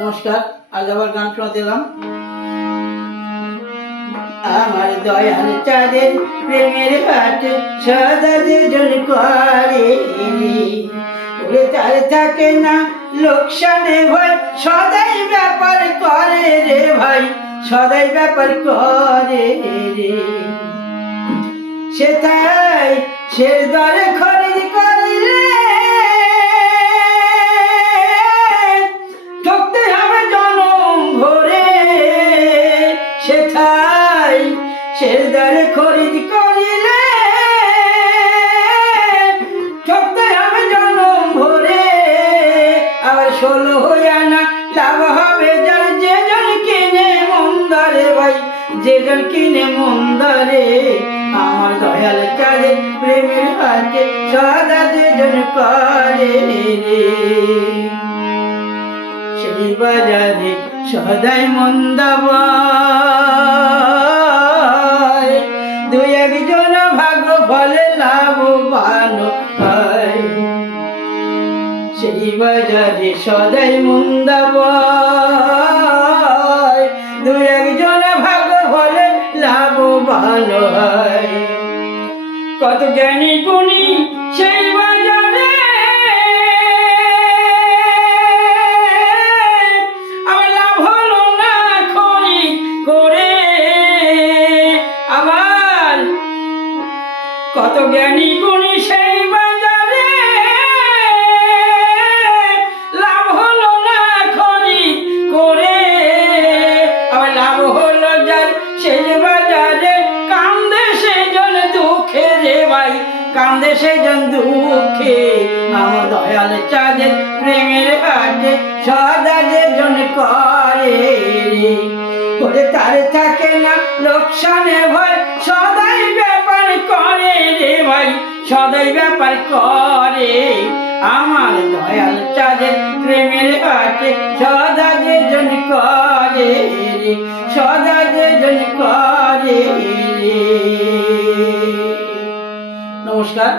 নমস্কার, আজ আবার গান শোনাতে এলাম। আমার দয়াল চাঁদের প্রেমের হাট সদা যেজন করে ওরে তার থাকে না লোকসানে ভয়, সদাই ব্যাপার করে রে ভাই, সদাই ব্যাপার করে রে। সে তাই, সে দরে খরিদ খরিদ করিলে, ঠকতে হবে জনম ভরে। আবার ষোলো হইয়া না, লাভ হবে যার যেজন কিনে মন্দরে ভাই, যেজন কিনে মন্দরে আমার দয়াল চাঁদে প্রেমের হাতে সদা যেজন করে রে। সেই বাজারে সদাই মন্দাবায় ভাগ্য ফলে লাভবান হয় সেই বাজারে সদাই মন্দাবায় দু একজন ভাগ ফলে লাভবান হয় কত জ্ঞানী গুণী সেই বাজারে কত জ্ঞানী গুণী সেই বাজারে। লাভ হলো না করে। আবার লাভ হলো যার সেই বাজারে। কান্দে দুঃখে রে ভাই, কান্দে দুঃখে। আমার দয়াল প্রেমের সদা যেজন করে। রে ওরে তার থাকে না লোকসানে ভয় সদাই সদাই ব্যাপার করে। আমার দয়াল চাঁদের প্রেমের হাটে সদা যে জন করে সদা যে জন করে নমস্কার।